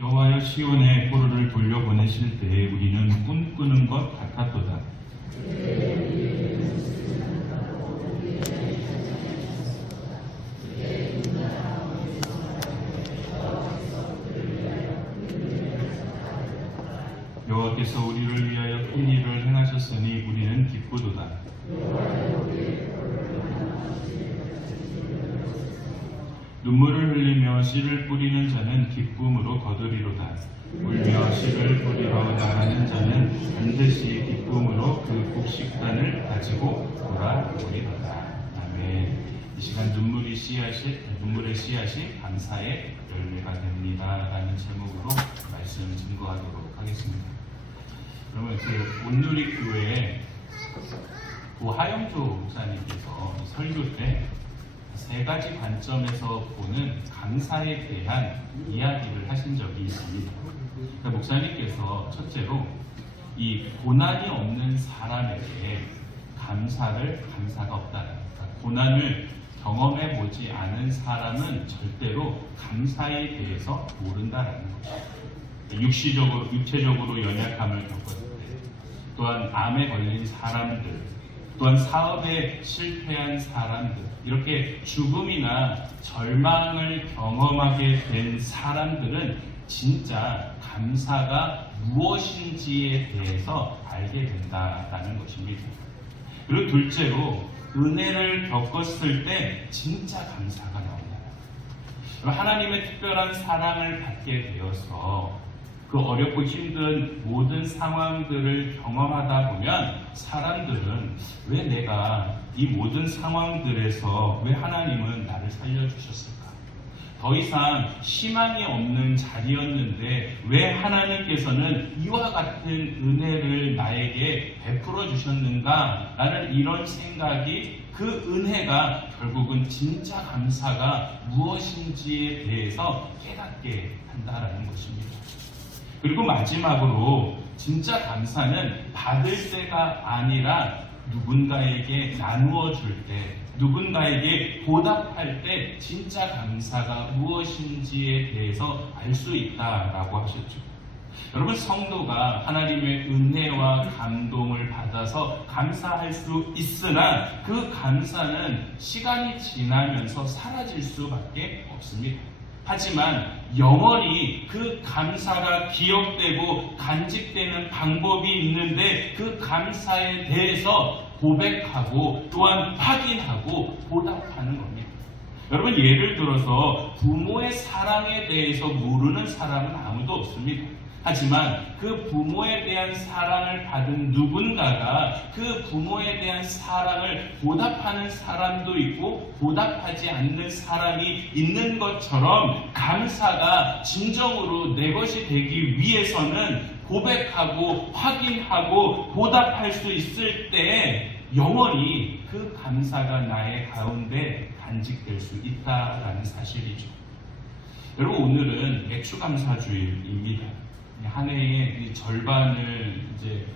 여호와여 시온에 포로를 돌려보내실 때에 우리는 꿈꾸는 것 같았도다. 여호와께서 우리를 위하여 큰 일을 행하셨으니 우리는 기쁘도다. 눈물을 흘리며 씨를 뿌리는 자는 기쁨으로 거두리로다. 울며 씨를 뿌리러 나가는 자는 반드시 기쁨으로 그 곡식단을 가지고 돌아오리로다. 아멘. 이 시간 눈물의 씨앗이 감사의 열매가 됩니다. 라는 제목으로 말씀 증거하도록 하겠습니다. 그러면 온누리 교회에 하영조 목사님께서 설교 때 세 가지 관점에서 보는 감사에 대한 이야기를 하신 적이 있습니다. 그러니까 목사님께서 첫째로 이 고난이 없는 사람에게 감사가 없다. 그러니까 고난을 경험해 보지 않은 사람은 절대로 감사에 대해서 모른다라는 거죠. 육체적으로 연약함을 겪었을 때, 또한 암에 걸린 사람들, 또한 사업에 실패한 사람들, 이렇게 죽음이나 절망을 경험하게 된 사람들은 진짜 감사가 무엇인지에 대해서 알게 된다라는 것입니다. 그리고 둘째로 은혜를 겪었을 때 진짜 감사가 나온다. 하나님의 특별한 사랑을 받게 되어서 그 어렵고 힘든 모든 상황들을 경험하다 보면 사람들은 왜 내가 이 모든 상황들에서 왜 하나님은 나를 살려주셨을까? 더 이상 희망이 없는 자리였는데 왜 하나님께서는 이와 같은 은혜를 나에게 베풀어 주셨는가? 라는 이런 생각이, 그 은혜가 결국은 진짜 감사가 무엇인지에 대해서 깨닫게 한다라는 것입니다. 그리고 마지막으로 진짜 감사는 받을 때가 아니라 누군가에게 나누어 줄 때, 누군가에게 보답할 때 진짜 감사가 무엇인지에 대해서 알 수 있다라고 하셨죠. 여러분, 성도가 하나님의 은혜와 감동을 받아서 감사할 수 있으나 그 감사는 시간이 지나면서 사라질 수밖에 없습니다. 하지만 영원히 그 감사가 기억되고 간직되는 방법이 있는데, 그 감사에 대해서 고백하고 또한 확인하고 보답하는 겁니다. 여러분, 예를 들어서 부모의 사랑에 대해서 모르는 사람은 아무도 없습니다. 하지만 그 부모에 대한 사랑을 받은 누군가가 그 부모에 대한 사랑을 보답하는 사람도 있고 보답하지 않는 사람이 있는 것처럼, 감사가 진정으로 내 것이 되기 위해서는 고백하고 확인하고 보답할 수 있을 때 영원히 그 감사가 나의 가운데 간직될 수 있다라는 사실이죠. 여러분, 오늘은 맥주감사주일입니다. 한 해의 절반을 이제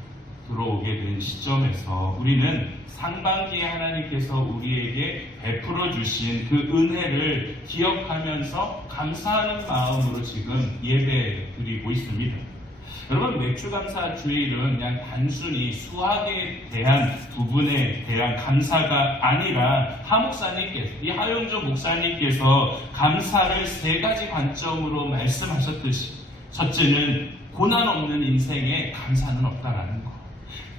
들어오게 된 시점에서 우리는 상반기에 하나님께서 우리에게 베풀어 주신 그 은혜를 기억하면서 감사하는 마음으로 지금 예배 드리고 있습니다. 여러분, 맥주감사주일은 그냥 단순히 수학에 대한 부분에 대한 감사가 아니라 이 하영조 목사님께서 감사를 세 가지 관점으로 말씀하셨듯이, 첫째는 고난 없는 인생에 감사는 없다라는 것.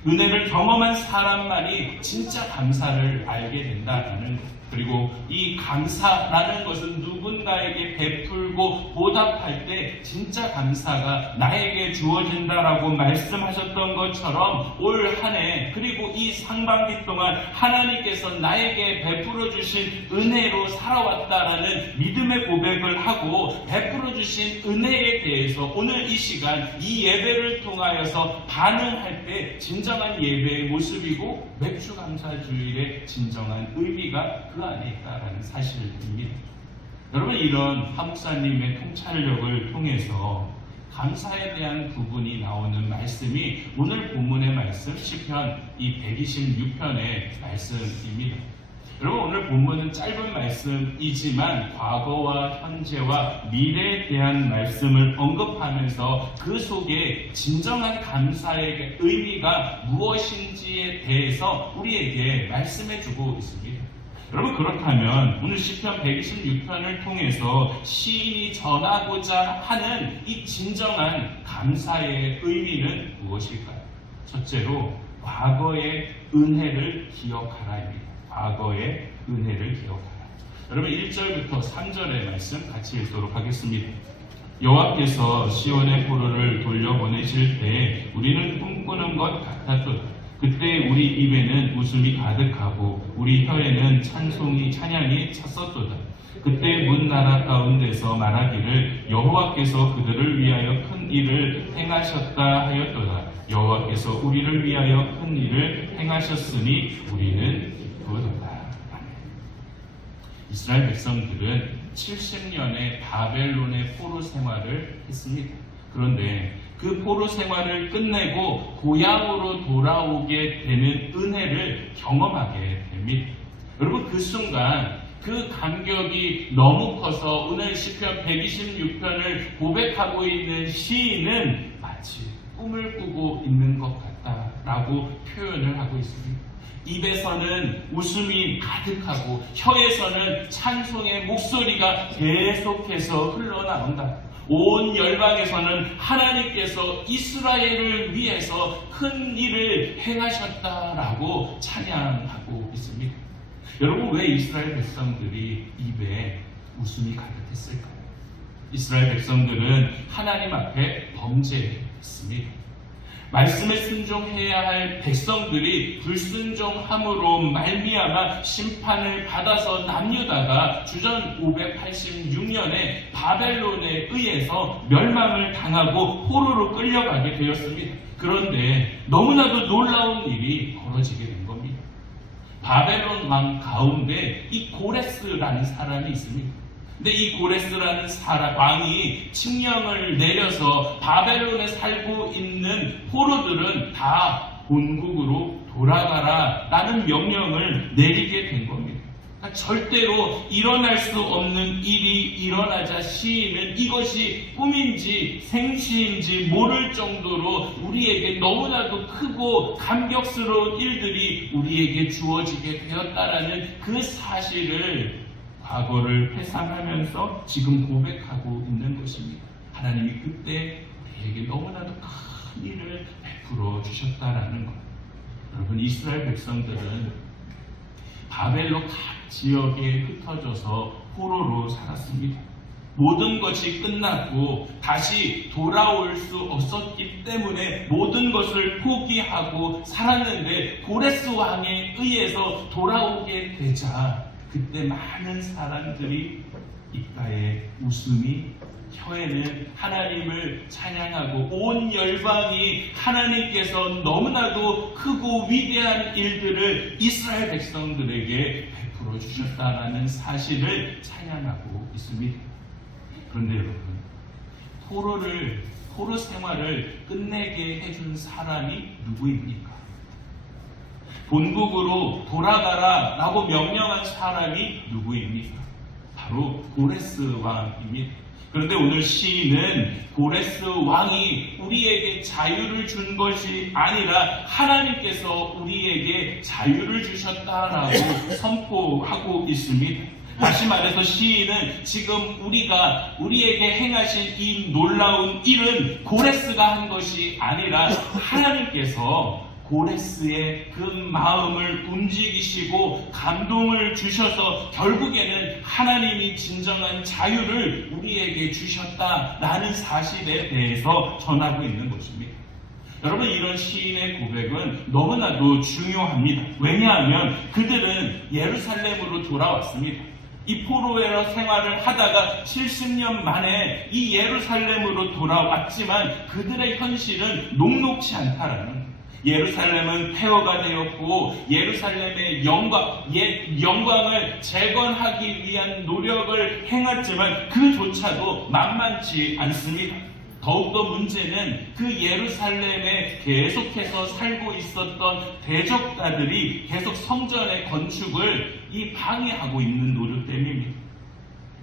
은혜를 경험한 사람만이 진짜 감사를 알게 된다라는 것. 그리고 이 감사라는 것은 누군가에게 베풀고 보답할 때 진짜 감사가 나에게 주어진다라고 말씀하셨던 것처럼, 올 한 해 그리고 이 상반기 동안 하나님께서 나에게 베풀어 주신 은혜로 살아왔다라는 믿음의 고백을 하고, 베풀어 주신 은혜에 대해서 오늘 이 시간 이 예배를 통하여서 반응할 때 진정한 예배의 모습이고 맥주감사주일의 진정한 의미가 그 안에 있다라는 사실입니다. 여러분, 이런 하목사님의 통찰력을 통해서 감사에 대한 부분이 나오는 말씀이 오늘 본문의 말씀 시편 이 126편의 말씀입니다. 여러분, 오늘 본문은 짧은 말씀이지만 과거와 현재와 미래에 대한 말씀을 언급하면서 그 속에 진정한 감사의 의미가 무엇인지에 대해서 우리에게 말씀해주고 있습니다. 여러분, 그렇다면 오늘 시편 126편을 통해서 시인이 전하고자 하는 이 진정한 감사의 의미는 무엇일까요? 첫째로 과거의 은혜를 기억하라입니다. 과거의 은혜를 기억하라. 여러분, 1절부터 3절의 말씀 같이 읽도록 하겠습니다. 여호와께서 시온의 포로를 돌려보내실 때 우리는 꿈꾸는 것 같았도다. 그때 우리 입에는 웃음이 가득하고 우리 혀에는 찬양이 찼었도다. 그때 문 나라 가운데서 말하기를 여호와께서 그들을 위하여 큰 일을 행하셨다 하였도다. 여호와께서 우리를 위하여 큰 일을 행하셨으니 우리는 기쁘도다. 이스라엘 백성들은 70년의 바벨론의 포로 생활을 했습니다. 그런데 그 포로 생활을 끝내고 고향으로 돌아오게 되는 은혜를 경험하게 됩니다. 여러분, 그 순간 그 감격이 너무 커서 오늘 시편 126편을 고백하고 있는 시인은 마치 꿈을 꾸고 있는 것 같다라고 표현을 하고 있습니다. 입에서는 웃음이 가득하고 혀에서는 찬송의 목소리가 계속해서 흘러나온다. 온 열방에서는 하나님께서 이스라엘을 위해서 큰 일을 행하셨다라고 찬양하고 있습니다. 여러분, 왜 이스라엘 백성들이 입에 웃음이 가득했을까요? 이스라엘 백성들은 하나님 앞에 범죄했습니다. 말씀에 순종해야 할 백성들이 불순종함으로 말미암아 심판을 받아서 남유다가 주전 586년에 바벨론에 의해서 멸망을 당하고 포로로 끌려가게 되었습니다. 그런데 너무나도 놀라운 일이 벌어지게 된 겁니다. 바벨론 왕 가운데 이 고레스라는 사람이 있습니다. 근데 이 고레스라는 왕이 칙령을 내려서 바벨론에 살고 있는 포로들은 다 본국으로 돌아가라 라는 명령을 내리게 된 겁니다. 그러니까 절대로 일어날 수 없는 일이 일어나자 시인은 이것이 꿈인지 생시인지 모를 정도로 우리에게 너무나도 크고 감격스러운 일들이 우리에게 주어지게 되었다라는 그 사실을 과거를 회상하면서 지금 고백하고 있는 것입니다. 하나님이 그때 우리에게 너무나도 큰 일을 베풀어 주셨다라는 것. 여러분, 이스라엘 백성들은 바벨론 각 지역에 흩어져서 포로로 살았습니다. 모든 것이 끝났고 다시 돌아올 수 없었기 때문에 모든 것을 포기하고 살았는데 고레스 왕에 의해서 돌아오게 되자 그때 많은 사람들이 입가에 웃음이, 혀에는 하나님을 찬양하고 온 열방이 하나님께서 너무나도 크고 위대한 일들을 이스라엘 백성들에게 베풀어 주셨다라는 사실을 찬양하고 있습니다. 그런데 여러분, 포로 생활을 끝내게 해준 사람이 누구입니까? 본국으로 돌아가라 라고 명령한 사람이 누구입니까? 바로 고레스 왕입니다. 그런데 오늘 시인은 고레스 왕이 우리에게 자유를 준 것이 아니라 하나님께서 우리에게 자유를 주셨다라고 선포하고 있습니다. 다시 말해서 시인은 지금 우리에게 행하신 이 놀라운 일은 고레스가 한 것이 아니라 하나님께서 고레스의 그 마음을 움직이시고 감동을 주셔서 결국에는 하나님이 진정한 자유를 우리에게 주셨다라는 사실에 대해서 전하고 있는 것입니다. 여러분, 이런 시인의 고백은 너무나도 중요합니다. 왜냐하면 그들은 예루살렘으로 돌아왔습니다. 이 포로의 생활을 하다가 70년 만에 이 예루살렘으로 돌아왔지만 그들의 현실은 녹록치 않다라는 거예요. 예루살렘은 폐허가 되었고 예루살렘의 영광을 재건하기 위한 노력을 행했지만 그조차도 만만치 않습니다. 더욱더 문제는 그 예루살렘에 계속해서 살고 있었던 대적자들이 계속 성전의 건축을 방해하고 있는 노력 때문입니다.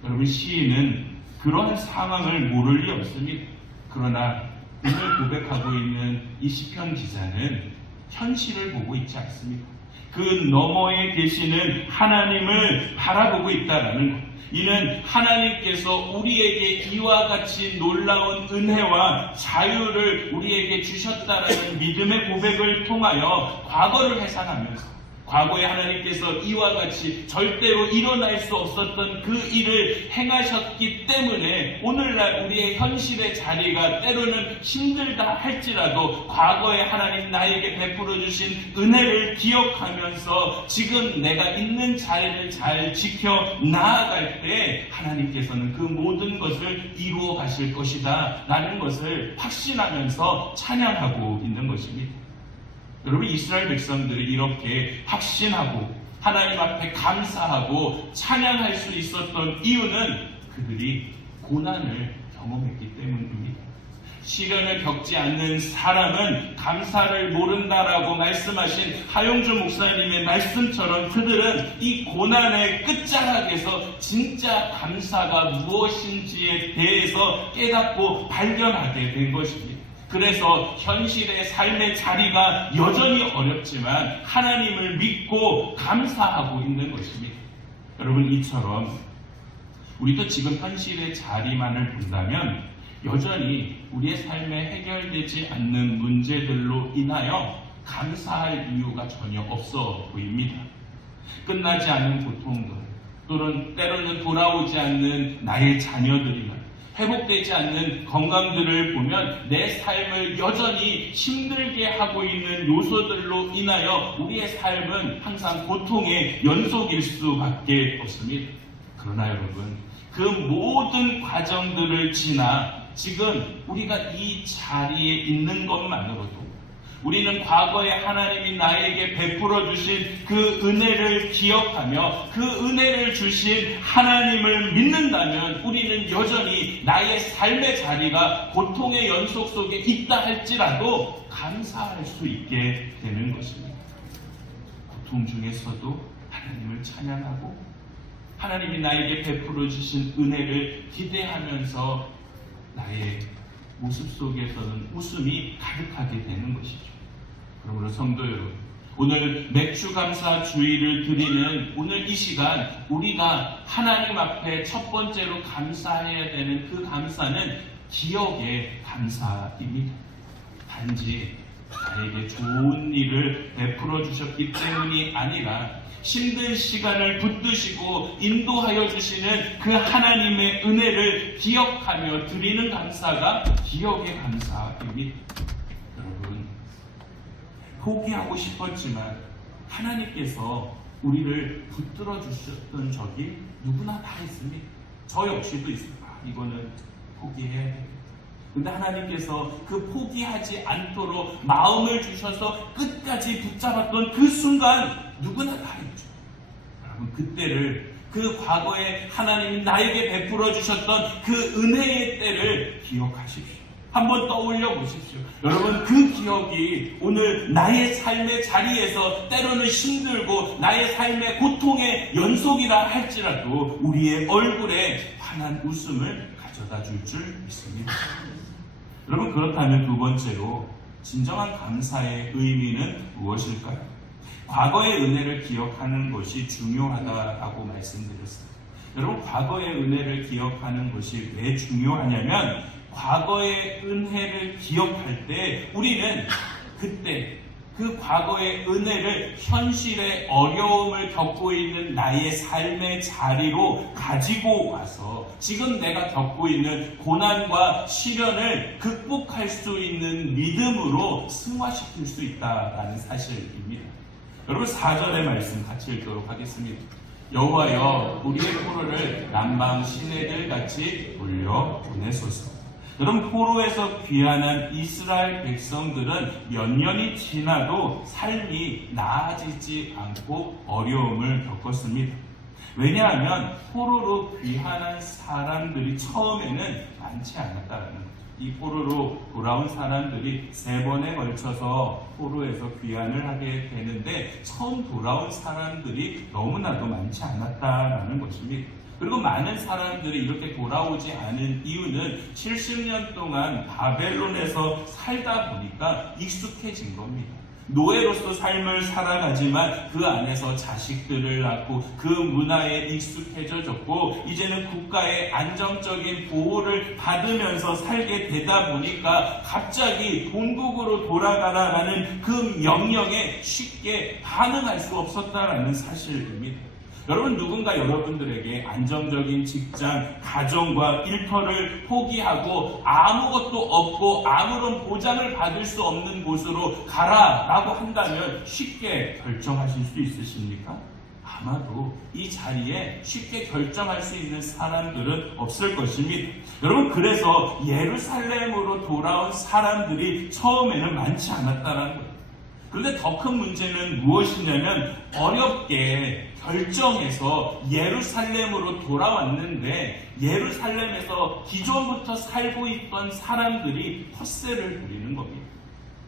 여러분, 시인은 그러한 상황을 모를 리 없습니다. 그러나 오늘 고백하고 있는 이 시편 기자는 현실을 보고 있지 않습니다. 그 너머에 계시는 하나님을 바라보고 있다는 것. 이는 하나님께서 우리에게 이와 같이 놀라운 은혜와 자유를 우리에게 주셨다라는 믿음의 고백을 통하여 과거를 회상하면서 과거에 하나님께서 이와 같이 절대로 일어날 수 없었던 그 일을 행하셨기 때문에 오늘날 우리의 현실의 자리가 때로는 힘들다 할지라도 과거에 하나님 나에게 베풀어 주신 은혜를 기억하면서 지금 내가 있는 자리를 잘 지켜 나아갈 때 하나님께서는 그 모든 것을 이루어 가실 것이다 라는 것을 확신하면서 찬양하고 있는 것입니다. 여러분, 이스라엘 백성들이 이렇게 확신하고 하나님 앞에 감사하고 찬양할 수 있었던 이유는 그들이 고난을 경험했기 때문입니다. 시련을 겪지 않는 사람은 감사를 모른다라고 말씀하신 하용주 목사님의 말씀처럼 그들은 이 고난의 끝자락에서 진짜 감사가 무엇인지에 대해서 깨닫고 발견하게 된 것입니다. 그래서 현실의 삶의 자리가 여전히 어렵지만 하나님을 믿고 감사하고 있는 것입니다. 여러분, 이처럼 우리도 지금 현실의 자리만을 본다면 여전히 우리의 삶에 해결되지 않는 문제들로 인하여 감사할 이유가 전혀 없어 보입니다. 끝나지 않는 고통들, 또는 때로는 돌아오지 않는 나의 자녀들이나 회복되지 않는 건강들을 보면 내 삶을 여전히 힘들게 하고 있는 요소들로 인하여 우리의 삶은 항상 고통의 연속일 수밖에 없습니다. 그러나 여러분, 그 모든 과정들을 지나 지금 우리가 이 자리에 있는 것만으로도 우리는 과거에 하나님이 나에게 베풀어 주신 그 은혜를 기억하며 그 은혜를 주신 하나님을 믿는다면 우리는 여전히 나의 삶의 자리가 고통의 연속 속에 있다 할지라도 감사할 수 있게 되는 것입니다. 고통 중에서도 하나님을 찬양하고 하나님이 나에게 베풀어 주신 은혜를 기대하면서 나의 모습 속에서는 웃음이 가득하게 되는 것이죠. 그러므로 성도 여러분, 오늘 맥주감사 주의를 드리는 오늘 이 시간 우리가 하나님 앞에 첫 번째로 감사해야 되는 그 감사는 기억의 감사입니다. 단지 나에게 좋은 일을 베풀어 주셨기 때문이 아니라 힘든 시간을 붙드시고 인도하여 주시는 그 하나님의 은혜를 기억하며 드리는 감사가 기억의 감사입니다. 여러분, 포기하고 싶었지만 하나님께서 우리를 붙들어 주셨던 적이 누구나 다 있습니다. 저 역시도 있습니다. 이거는 포기해야 되겠다. 근데 하나님께서 그 포기하지 않도록 마음을 주셔서 끝까지 붙잡았던 그 순간 누구나 다 있죠. 여러분, 그때를, 그 과거에 하나님이 나에게 베풀어 주셨던 그 은혜의 때를 기억하십시오. 한번 떠올려 보십시오. 여러분, 그 기억이 오늘 나의 삶의 자리에서 때로는 힘들고 나의 삶의 고통의 연속이라 할지라도 우리의 얼굴에 환한 웃음을 가져다 줄 줄 믿습니다. 여러분, 그렇다면 두 번째로 진정한 감사의 의미는 무엇일까요? 과거의 은혜를 기억하는 것이 중요하다고 말씀드렸습니다. 여러분, 과거의 은혜를 기억하는 것이 왜 중요하냐면 과거의 은혜를 기억할 때 우리는 그때 그 과거의 은혜를 현실의 어려움을 겪고 있는 나의 삶의 자리로 가지고 와서 지금 내가 겪고 있는 고난과 시련을 극복할 수 있는 믿음으로 승화시킬 수 있다는 사실입니다. 여러분, 4절의 말씀 같이 읽도록 하겠습니다. 여호와여, 우리의 포로를 남방 시내들 같이 돌려 보내소서. 여러분, 포로에서 귀환한 이스라엘 백성들은 몇 년이 지나도 삶이 나아지지 않고 어려움을 겪었습니다. 왜냐하면 포로로 귀환한 사람들이 처음에는 많지 않았다는 거예요. 이 포로로 돌아온 사람들이 3번에 걸쳐서 포로에서 귀환을 하게 되는데 처음 돌아온 사람들이 너무나도 많지 않았다라는 것입니다. 그리고 많은 사람들이 이렇게 돌아오지 않은 이유는 70년 동안 바벨론에서 살다 보니까 익숙해진 겁니다. 노예로서 삶을 살아가지만 그 안에서 자식들을 낳고 그 문화에 익숙해졌고 이제는 국가의 안정적인 보호를 받으면서 살게 되다 보니까 갑자기 본국으로 돌아가라라는 그 명령에 쉽게 반응할 수 없었다라는 사실입니다. 여러분, 누군가 여러분들에게 안정적인 직장, 가정과 일터를 포기하고 아무것도 없고 아무런 보장을 받을 수 없는 곳으로 가라라고 한다면 쉽게 결정하실 수 있으십니까? 아마도 이 자리에 쉽게 결정할 수 있는 사람들은 없을 것입니다. 여러분, 그래서 예루살렘으로 돌아온 사람들이 처음에는 많지 않았다는 거예요. 그런데 더 큰 문제는 무엇이냐면 어렵게 결정해서 예루살렘으로 돌아왔는데 예루살렘에서 기존부터 살고 있던 사람들이 헛새를 부리는 겁니다.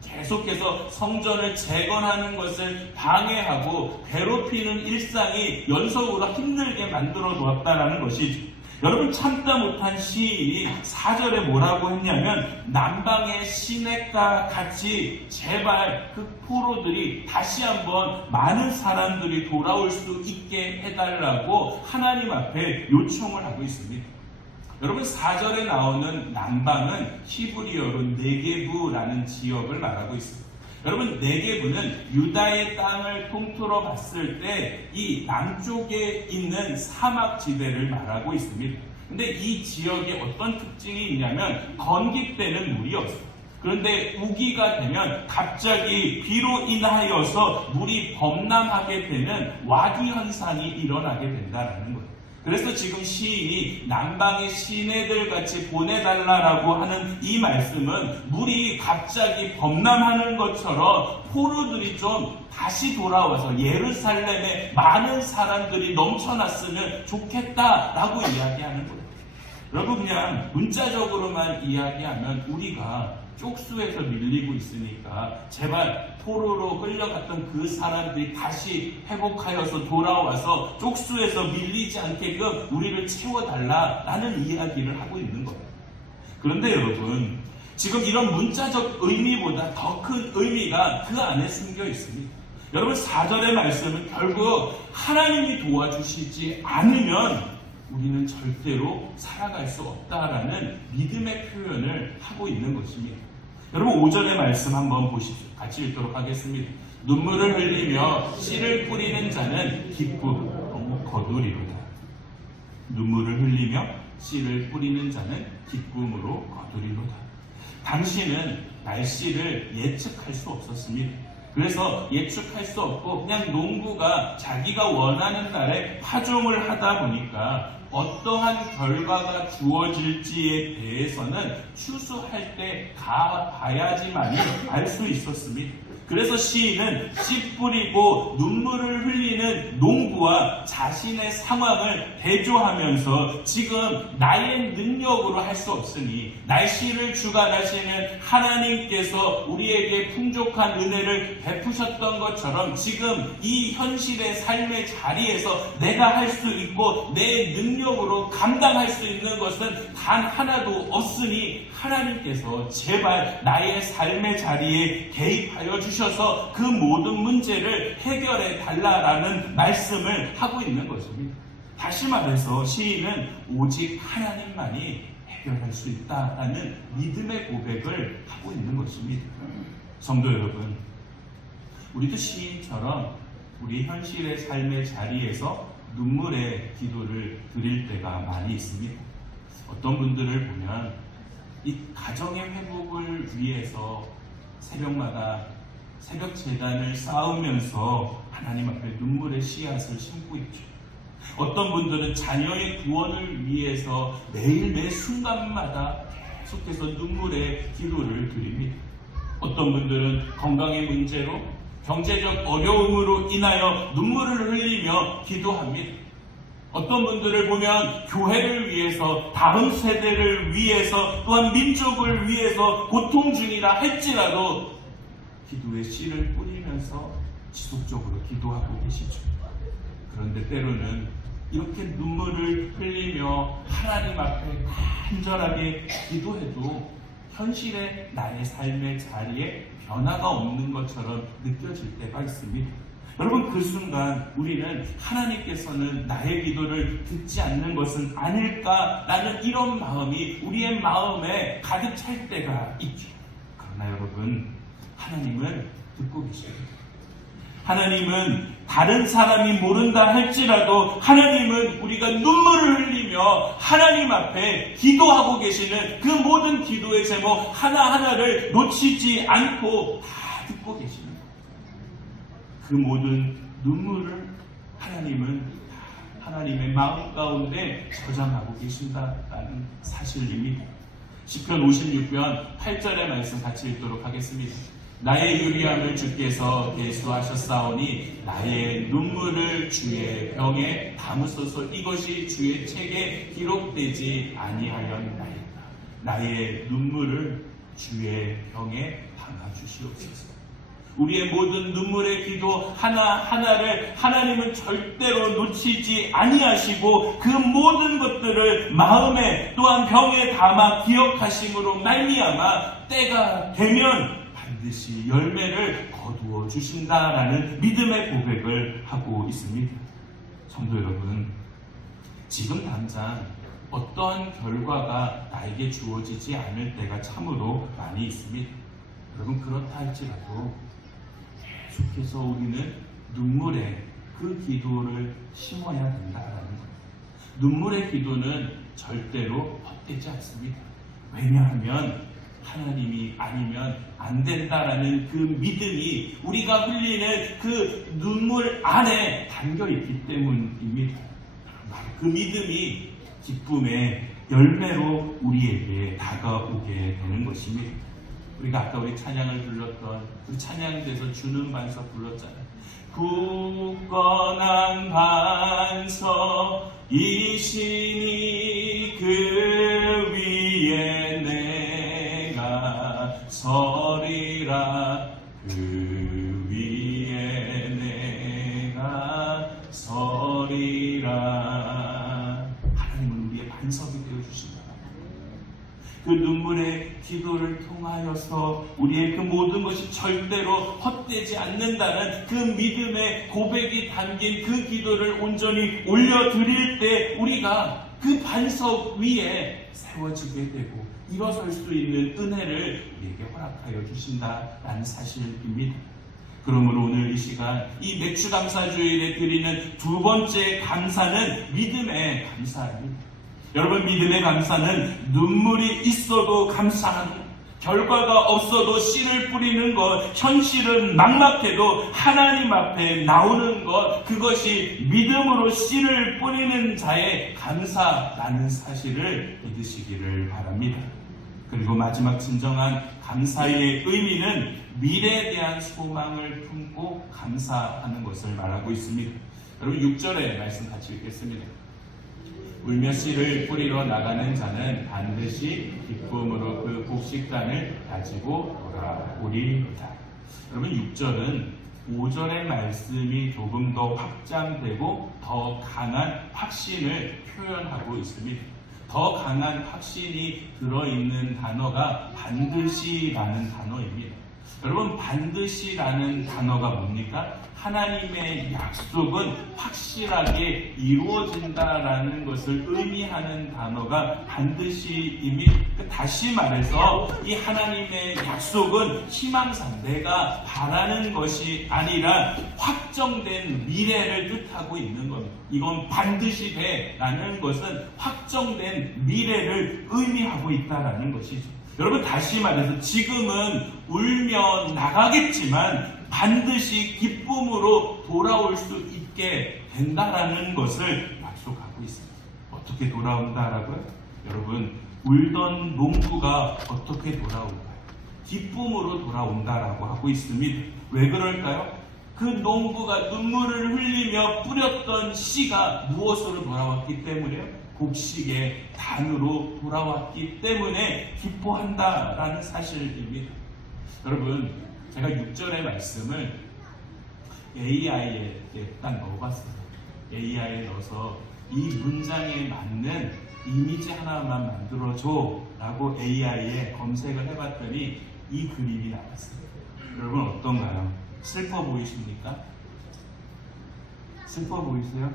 계속해서 성전을 재건하는 것을 방해하고 괴롭히는 일상이 연속으로 힘들게 만들어 놓았다는 것이죠. 여러분, 참다 못한 시인이 4절에 뭐라고 했냐면 남방의 시냇가 같이 제발 그 포로들이 다시 한번 많은 사람들이 돌아올 수 있게 해달라고 하나님 앞에 요청을 하고 있습니다. 여러분, 4절에 나오는 남방은 히브리어로 네게부라는 지역을 말하고 있습니다. 여러분, 네게부는 유다의 땅을 통틀어 봤을 때 이 남쪽에 있는 사막지대를 말하고 있습니다. 근데 이 지역에 어떤 특징이 있냐면 건기 때는 물이 없어요. 그런데 우기가 되면 갑자기 비로 인하여서 물이 범람하게 되는 와기 현상이 일어나게 된다는 거예요. 그래서 지금 시인이 남방의 시내들 같이 보내달라고 하는 이 말씀은 물이 갑자기 범람하는 것처럼 포로들이 좀 다시 돌아와서 예루살렘에 많은 사람들이 넘쳐났으면 좋겠다라고 이야기하는 거예요. 여러분, 그냥 문자적으로만 이야기하면 우리가 쪽수에서 밀리고 있으니까 제발 포로로 끌려갔던 그 사람들이 다시 회복하여서 돌아와서 쪽수에서 밀리지 않게끔 우리를 채워달라라는 이야기를 하고 있는 거예요. 그런데 여러분, 지금 이런 문자적 의미보다 더 큰 의미가 그 안에 숨겨 있습니다. 여러분, 4절의 말씀은 결국 하나님이 도와주시지 않으면 우리는 절대로 살아갈 수 없다라는 믿음의 표현을 하고 있는 것입니다. 여러분, 5절의 말씀 한번 보십시오. 같이 읽도록 하겠습니다. 눈물을 흘리며 씨를 뿌리는 자는 기쁨으로 거두리로다. 눈물을 흘리며 씨를 뿌리는 자는 기쁨으로 거두리로다. 당신은 날씨를 예측할 수 없었습니다. 그래서 예측할 수 없고 그냥 농부가 자기가 원하는 날에 파종을 하다 보니까 어떠한 결과가 주어질지에 대해서는 추수할 때 가봐야지만이 알 수 있었습니다. 그래서 시인은 씨 뿌리고 눈물을 흘리는 농부와 자신의 상황을 대조하면서 지금 나의 능력으로 할 수 없으니 날씨를 주관하시는 하나님께서 우리에게 풍족한 은혜를 베푸셨던 것처럼 지금 이 현실의 삶의 자리에서 내가 할 수 있고 내 능력으로 감당할 수 있는 것은 단 하나도 없으니 하나님께서 제발 나의 삶의 자리에 개입하여 주셔서 그 모든 문제를 해결해 달라라는 말씀을 하고 있는 것입니다. 다시 말해서 시인은 오직 하나님만이 해결할 수 있다라는 믿음의 고백을 하고 있는 것입니다. 성도 여러분, 우리도 시인처럼 우리 현실의 삶의 자리에서 눈물의 기도를 드릴 때가 많이 있습니다. 어떤 분들을 보면 이 가정의 회복을 위해서 새벽마다 새벽 제단을 쌓으면서 하나님 앞에 눈물의 씨앗을 심고 있죠. 어떤 분들은 자녀의 구원을 위해서 매일 매 순간마다 계속해서 눈물의 기도를 드립니다. 어떤 분들은 건강의 문제로 경제적 어려움으로 인하여 눈물을 흘리며 기도합니다. 어떤 분들을 보면 교회를 위해서, 다음 세대를 위해서, 또한 민족을 위해서 고통 중이라 할지라도 기도의 씨를 뿌리면서 지속적으로 기도하고 계시죠. 그런데 때로는 이렇게 눈물을 흘리며 하나님 앞에 간절하게 기도해도 현실의 나의 삶의 자리에 변화가 없는 것처럼 느껴질 때가 있습니다. 여러분, 그 순간 우리는 하나님께서는 나의 기도를 듣지 않는 것은 아닐까라는 이런 마음이 우리의 마음에 가득 찰 때가 있죠. 그러나 여러분, 하나님은 듣고 계십니다. 하나님은 다른 사람이 모른다 할지라도 하나님은 우리가 눈물을 흘리며 하나님 앞에 기도하고 계시는 그 모든 기도의 제목 하나하나를 놓치지 않고 다 듣고 계십니다. 그 모든 눈물을 하나님은 하나님의 마음 가운데 저장하고 계신다라는 사실입니다. 시편 56편 8절의 말씀 같이 읽도록 하겠습니다. 나의 유리함을 주께서 계수하셨사오니 나의 눈물을 주의 병에 담으소서. 이것이 주의 책에 기록되지 아니하였나이다. 나의 눈물을 주의 병에 담아주시옵소서. 우리의 모든 눈물의 기도 하나하나를 하나님은 절대로 놓치지 아니하시고 그 모든 것들을 마음에 또한 병에 담아 기억하심으로 말미암아 때가 되면 반드시 열매를 거두어 주신다라는 믿음의 고백을 하고 있습니다. 성도 여러분, 지금 당장 어떠한 결과가 나에게 주어지지 않을 때가 참으로 많이 있습니다. 여러분, 그렇다 할지라도 계속해서 우리는 눈물에 그 기도를 심어야 된다라는 것. 눈물의 기도는 절대로 헛되지 않습니다. 왜냐하면 하나님이 아니면 안 된다라는 그 믿음이 우리가 흘리는 그 눈물 안에 담겨있기 때문입니다. 그 믿음이 기쁨의 열매로 우리에게 다가오게 되는 것입니다. 우리가 아까 우리 찬양을 불렀던 그 찬양에서 주는 반석 불렀잖아요. 굳건한 반석이시니 그 위에 내가 서리라. 그 위에 내가 서리라. 하나님은 우리의 반석이 되어주신다. 그 눈물의 기도를 통하여서 우리의 그 모든 것이 절대로 헛되지 않는다는 그 믿음의 고백이 담긴 그 기도를 온전히 올려드릴 때 우리가 그 반석 위에 세워지게 되고 일어설 수 있는 은혜를 우리에게 허락하여 주신다라는 사실입니다. 그러므로 오늘 이 시간 이 맥주감사주일에 드리는 두 번째 감사는 믿음의 감사입니다. 여러분, 믿음의 감사는 눈물이 있어도 감사하고 결과가 없어도 씨를 뿌리는 것, 현실은 막막해도 하나님 앞에 나오는 것, 그것이 믿음으로 씨를 뿌리는 자의 감사라는 사실을 믿으시기를 바랍니다. 그리고 마지막 진정한 감사의 의미는 미래에 대한 소망을 품고 감사하는 것을 말하고 있습니다. 여러분, 6절의 말씀 같이 읽겠습니다. 울며 씨를 뿌리러 나가는 자는 반드시 기쁨으로 그 곡식단을 가지고 돌아오리로다. 여러분, 6절은 5절의 말씀이 조금 더 확장되고 더 강한 확신을 표현하고 있습니다. 더 강한 확신이 들어있는 단어가 반드시라는 단어입니다. 여러분, 반드시라는 단어가 뭡니까? 하나님의 약속은 확실하게 이루어진다라는 것을 의미하는 단어가 반드시입니다. 다시 말해서 이 하나님의 약속은 희망상 내가 바라는 것이 아니라 확정된 미래를 뜻하고 있는 겁니다. 이건 반드시 돼라는 것은 확정된 미래를 의미하고 있다라는 것이죠. 여러분, 다시 말해서 지금은 울며 나가겠지만 반드시 기쁨으로 돌아올 수 있게 된다라는 것을 약속하고 있습니다. 어떻게 돌아온다라고요? 여러분, 울던 농부가 어떻게 돌아올까요? 기쁨으로 돌아온다라고 하고 있습니다. 왜 그럴까요? 그 농부가 눈물을 흘리며 뿌렸던 씨가 무엇으로 돌아왔기 때문에요? 곡식의 단으로 돌아왔기 때문에 기뻐한다라는 사실입니다. 여러분, 제가 6절의 말씀을 AI에 딱 넣어봤어요. AI에 넣어서 이 문장에 맞는 이미지 하나만 만들어줘 라고 AI에 검색을 해봤더니 이 그림이 나왔어요. 여러분 어떤가요? 슬퍼 보이십니까? 슬퍼 보이세요?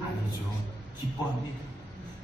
아니죠. 기뻐합니다.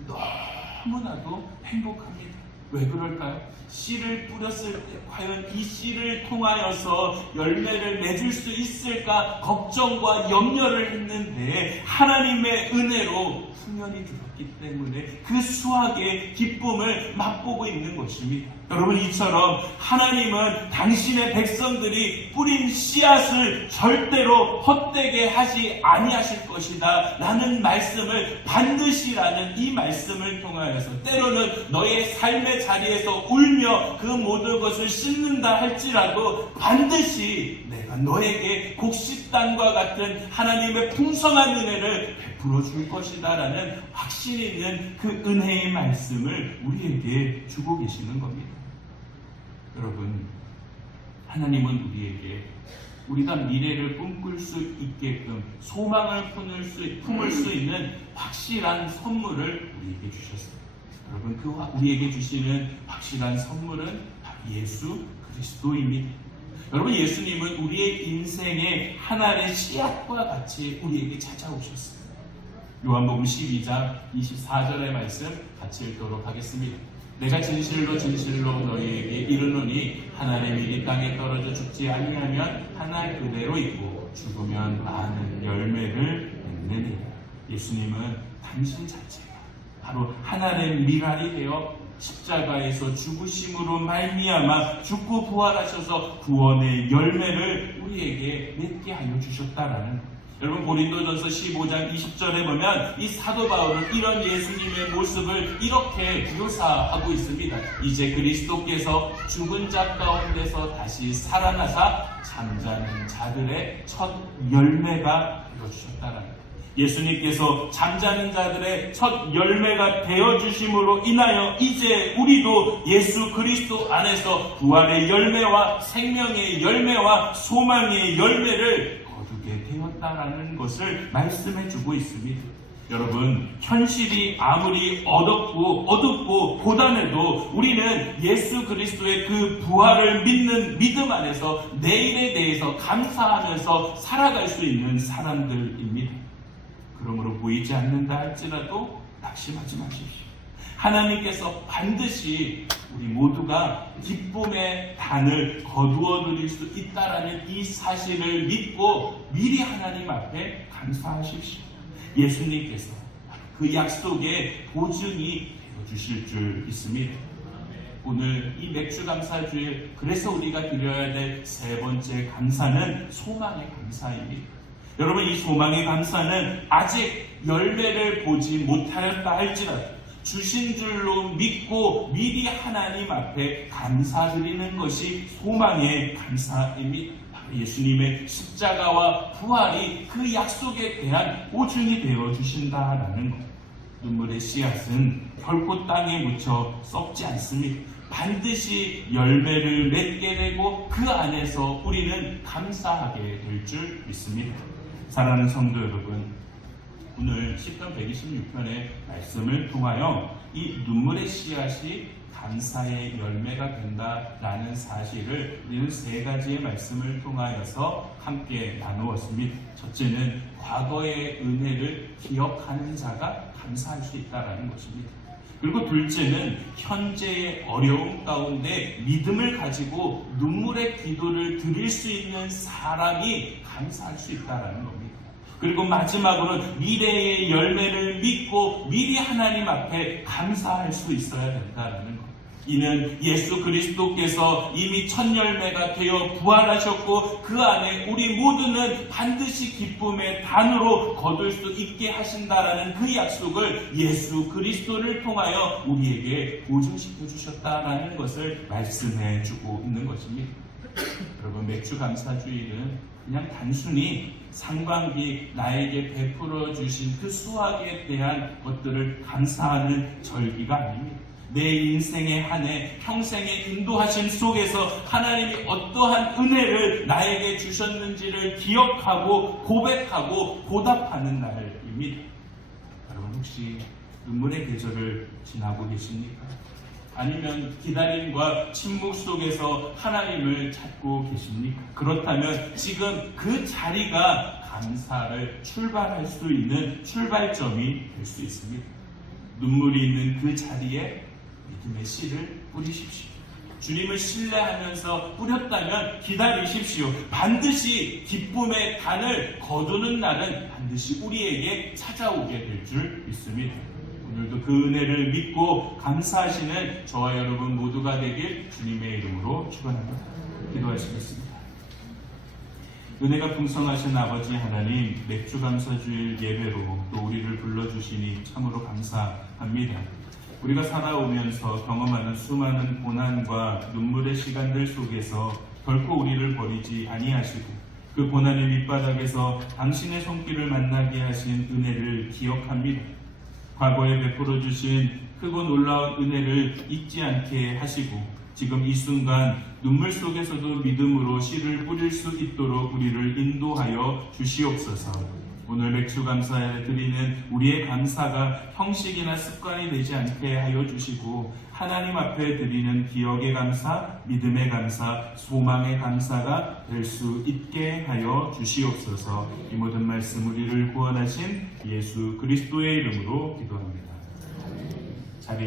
너무나도 행복합니다. 왜 그럴까요? 씨를 뿌렸을 때 과연 이 씨를 통하여서 열매를 맺을 수 있을까 걱정과 염려를 했는데 하나님의 은혜로 풍년이 들었기 때문에 그 수확의 기쁨을 맛보고 있는 것입니다. 여러분, 이처럼 하나님은 당신의 백성들이 뿌린 씨앗을 절대로 헛되게 하지 아니하실 것이다 라는 말씀을 반드시라는 이 말씀을 통하여서 때로는 너의 삶의 자리에서 울며 그 모든 것을 씻는다 할지라도 반드시 내가 너에게 곡식단과 같은 하나님의 풍성한 은혜를 베풀어 줄 것이다 라는 확신 있는 그 은혜의 말씀을 우리에게 주고 계시는 겁니다. 여러분, 하나님은 우리에게 우리가 미래를 꿈꿀 수 있게끔 소망을 품을 수 있는 확실한 선물을 우리에게 주셨어요. 여러분, 그 우리에게 주시는 확실한 선물은 예수 그리스도입니다. 여러분, 예수님은 우리의 인생의 하나의 씨앗과 같이 우리에게 찾아오셨어요. 요한복음 12장 24절의 말씀 같이 읽도록 하겠습니다. 내가 진실로 진실로 너희에게 이르노니 하나님이 이 땅에 떨어져 죽지 아니하면 하나 그대로 있고 죽으면 많은 열매를 맺느니라. 예수님은 당신 자체가 바로 하나님의 미랄이 되어 십자가에서 죽으심으로 말미암아 죽고 부활하셔서 구원의 열매를 우리에게 맺게 하여 주셨다라는 것. 여러분, 고린도전서 15장 20절에 보면 이 사도 바울은 이런 예수님의 모습을 이렇게 묘사하고 있습니다. 이제 그리스도께서 죽은 자 가운데서 다시 살아나사 잠자는 자들의 첫 열매가 되어주셨다라는 것. 예수님께서 잠자는 자들의 첫 열매가 되어주심으로 인하여 이제 우리도 예수 그리스도 안에서 부활의 열매와 생명의 열매와 소망의 열매를 거두게 되었다라는 것을 말씀해주고 있습니다. 여러분, 현실이 아무리 어둡고 고단해도 우리는 예수 그리스도의 그 부활을 믿는 믿음 안에서 내일에 대해서 감사하면서 살아갈 수 있는 사람들입니다. 그러므로 보이지 않는다 할지라도 낙심하지 마십시오. 하나님께서 반드시 우리 모두가 기쁨의 단을 거두어 드릴 수 있다라는 이 사실을 믿고 미리 하나님 앞에 감사하십시오. 예수님께서 그 약속의 보증이 되어주실 줄 믿습니다. 오늘 이 맥주 감사주일, 그래서 우리가 드려야 될 세 번째 감사는 소망의 감사입니다. 여러분, 이 소망의 감사는 아직 열매를 보지 못하였다 할지라도 주신 줄로 믿고 미리 하나님 앞에 감사드리는 것이 소망의 감사입니다. 예수님의 십자가와 부활이 그 약속에 대한 보증이 되어주신다라는 것. 눈물의 씨앗은 결코 땅에 묻혀 썩지 않습니다. 반드시 열매를 맺게 되고 그 안에서 우리는 감사하게 될 줄 믿습니다. 사랑하는 성도 여러분, 오늘 10편 126편의 말씀을 통하여 이 눈물의 씨앗이 감사의 열매가 된다라는 사실을 우리는 세 가지의 말씀을 통하여서 함께 나누었습니다. 첫째는 과거의 은혜를 기억하는 자가 감사할 수 있다는 것입니다. 그리고 둘째는 현재의 어려움 가운데 믿음을 가지고 눈물의 기도를 드릴 수 있는 사람이 감사할 수 있다는 겁니다. 그리고 마지막으로는 미래의 열매를 믿고 미리 하나님 앞에 감사할 수 있어야 된다는 것. 이는 예수 그리스도께서 이미 첫 열매가 되어 부활하셨고 그 안에 우리 모두는 반드시 기쁨의 단으로 거둘 수 있게 하신다라는 그 약속을 예수 그리스도를 통하여 우리에게 보증시켜 주셨다라는 것을 말씀해 주고 있는 것입니다. 여러분, 맥주 감사주일은 그냥 단순히 상반기 나에게 베풀어 주신 그 수확에 대한 것들을 감사하는 절기가 아닙니다. 내 인생의 한 해, 평생의 인도하심 속에서 하나님이 어떠한 은혜를 나에게 주셨는지를 기억하고 고백하고 보답하는 날입니다. 여러분, 혹시 눈물의 계절을 지나고 계십니까? 아니면 기다림과 침묵 속에서 하나님을 찾고 계십니까? 그렇다면 지금 그 자리가 감사를 출발할 수 있는 출발점이 될 수 있습니다. 눈물이 있는 그 자리에 믿음의 씨를 뿌리십시오. 주님을 신뢰하면서 뿌렸다면 기다리십시오. 반드시 기쁨의 단을 거두는 날은 반드시 우리에게 찾아오게 될 줄 믿습니다. 오늘도 그 은혜를 믿고 감사하시는 저와 여러분 모두가 되길 주님의 이름으로 축원합니다. 기도하시겠습니다. 은혜가 풍성하신 아버지 하나님, 맥주 감사주일 예배로 또 우리를 불러주시니 참으로 감사합니다. 우리가 살아오면서 경험하는 수많은 고난과 눈물의 시간들 속에서 결코 우리를 버리지 아니하시고 그 고난의 밑바닥에서 당신의 손길을 만나게 하신 은혜를 기억합니다. 과거에 베풀어 주신 크고 놀라운 은혜를 잊지 않게 하시고 지금 이 순간 눈물 속에서도 믿음으로 씨를 뿌릴 수 있도록 우리를 인도하여 주시옵소서. 오늘 맥주 감사에 드리는 우리의 감사가 형식이나 습관이 되지 않게 하여 주시고 하나님 앞에 드리는 기억의 감사, 믿음의 감사, 소망의 감사가 될 수 있게 하여 주시옵소서. 이 모든 말씀 우리를 구원하신 예수 그리스도의 이름으로 기도합니다. 자리